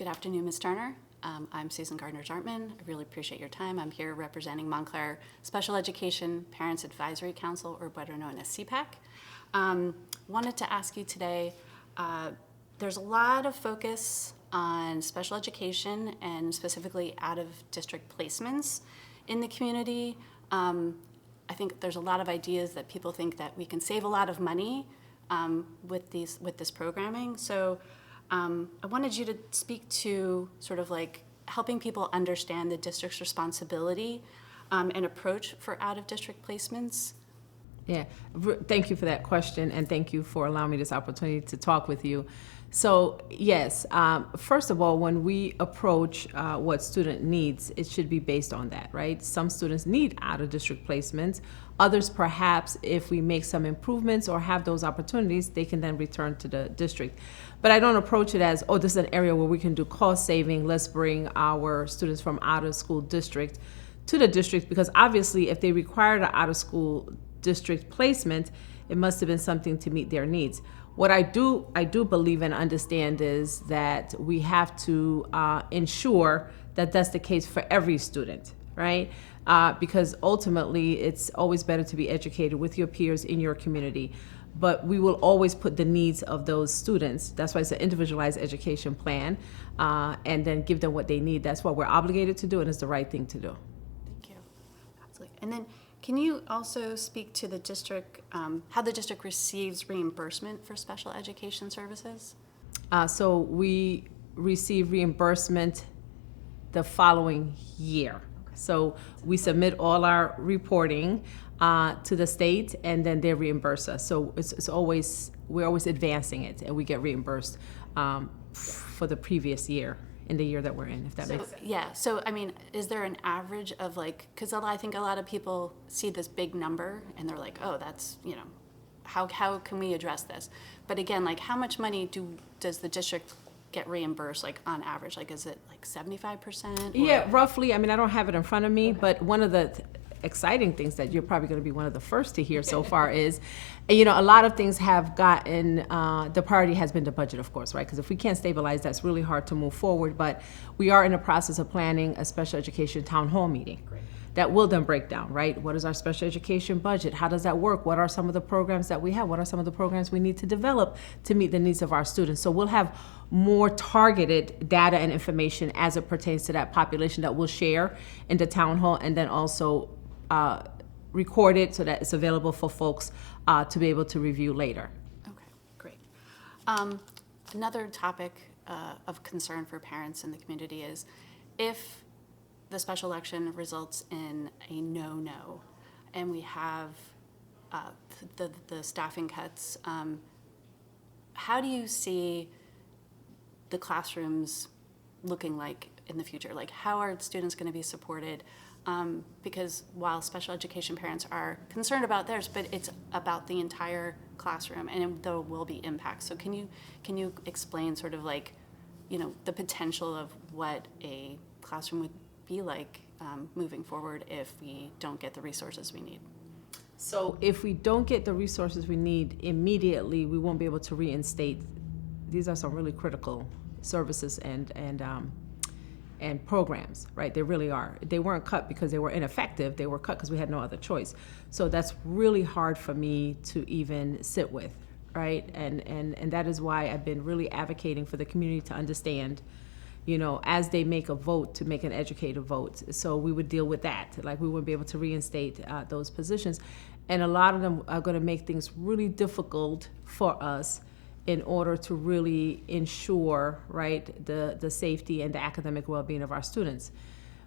Good afternoon, Ms. Turner. I'm Susan Gardner-Jartman. I really appreciate your time. I'm here representing Montclair Special Education Parents Advisory Council, or better known as SEPAC. Wanted to ask you today, there's a lot of focus on special education and specifically out-of-district placements in the community. I think there's a lot of ideas that people think that we can save a lot of money with this programming. So I wanted you to speak to sort of like helping people understand the district's responsibility and approach for out-of-district placements. Yeah, thank you for that question, and thank you for allowing me this opportunity to talk with you. So yes, first of all, when we approach what student needs, it should be based on that, right? Some students need out-of-district placements. Others, perhaps, if we make some improvements or have those opportunities, they can then return to the district. But I don't approach it as, oh, this is an area where we can do cost saving. Let's bring our students from out-of-school district to the district, because obviously if they required an out-of-school district placement, it must have been something to meet their needs. What I do believe and understand is that we have to ensure that that's the case for every student, right? Because ultimately it's always better to be educated with your peers in your community. But we will always put the needs of those students. That's why it's an individualized education plan, and then give them what they need. That's what we're obligated to do, and it's the right thing to do. Thank you. Absolutely. And then can you also speak to the district, how the district receives reimbursement for special education services? So we receive reimbursement the following year. Okay. So we submit all our reporting to the state, and then they reimburse us. So we're always advancing it, and we get reimbursed for the previous year, in the year that we're in, if that makes sense. Yeah, so I mean, is there an average of like, because I think a lot of people see this big number and they're like, oh, that's, how can we address this? But again, like how much money does the district get reimbursed, like on average? Like is it like 75%? Yeah, roughly. I mean, I don't have it in front of me, okay. But one of the exciting things that you're probably going to be one of the first to hear so far is, a lot of things have gotten, the priority has been the budget, of course, right? Because if we can't stabilize, that's really hard to move forward. But we are in the process of planning a special education town hall meeting. Great. That will then break down, right? What is our special education budget? How does that work? What are some of the programs that we have? What are some of the programs we need to develop to meet the needs of our students? So we'll have more targeted data and information as it pertains to that population that we'll share in the town hall, and then also record it so that it's available for folks to be able to review later. Okay, great. Another topic of concern for parents in the community is if the special election results in a no, and we have the staffing cuts, how do you see the classrooms looking like in the future? Like, how are students going to be supported? Because while special education parents are concerned about theirs, but it's about the entire classroom, and there will be impacts. So can you explain sort of like, the potential of what a classroom would be like moving forward if we don't get the resources we need? So if we don't get the resources we need immediately, we won't be able to reinstate. These are some really critical services and programs, right? They really are. They weren't cut because they were ineffective. They were cut because we had no other choice. So that's really hard for me to even sit with, right? And that is why I've been really advocating for the community to understand, as they make a vote, to make an educated vote. So we would deal with that. Like, we wouldn't be able to reinstate those positions. And a lot of them are going to make things really difficult for us in order to really ensure, right, the safety and the academic well-being of our students.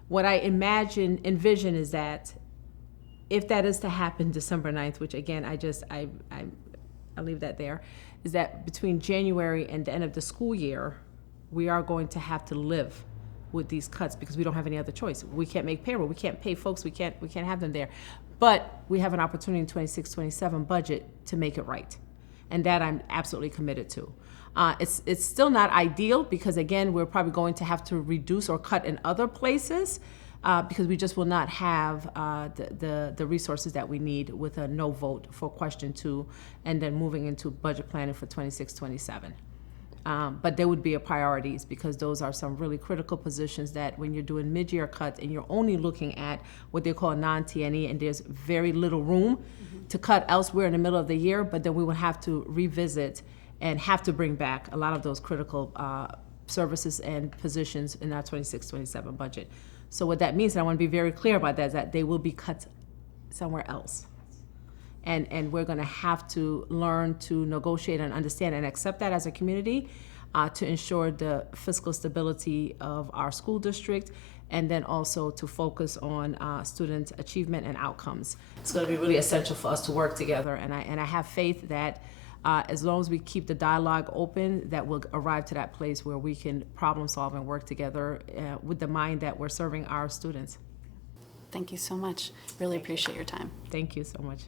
What I envision is that if that is to happen December 9th, which again, I'll leave that there, is that between January and the end of the school year, we are going to have to live with these cuts because we don't have any other choice. We can't make payroll, we can't pay folks, we can't have them there. But we have an opportunity in 26-27 budget to make it right. And that I'm absolutely committed to. It's still not ideal because, again, we're probably going to have to reduce or cut in other places because we just will not have the resources that we need with a no vote for question 2 and then moving into budget planning for 26-27. But they would be a priorities because those are some really critical positions that when you're doing mid-year cuts and you're only looking at what they call non-TNE and there's very little room to cut elsewhere in the middle of the year, but then we would have to revisit and have to bring back a lot of those critical services and positions in our 26-27 budget. So what that means, and I want to be very clear about that, is that they will be cut somewhere else. And we're going to have to learn to negotiate and understand and accept that as a community to ensure the fiscal stability of our school district, and then also to focus on student achievement and outcomes. It's going to be really essential for us to work together, and I have faith that as long as we keep the dialogue open, that we'll arrive to that place where we can problem solve and work together with the mind that we're serving our students. Thank you so much. Really appreciate your time. Thank you so much.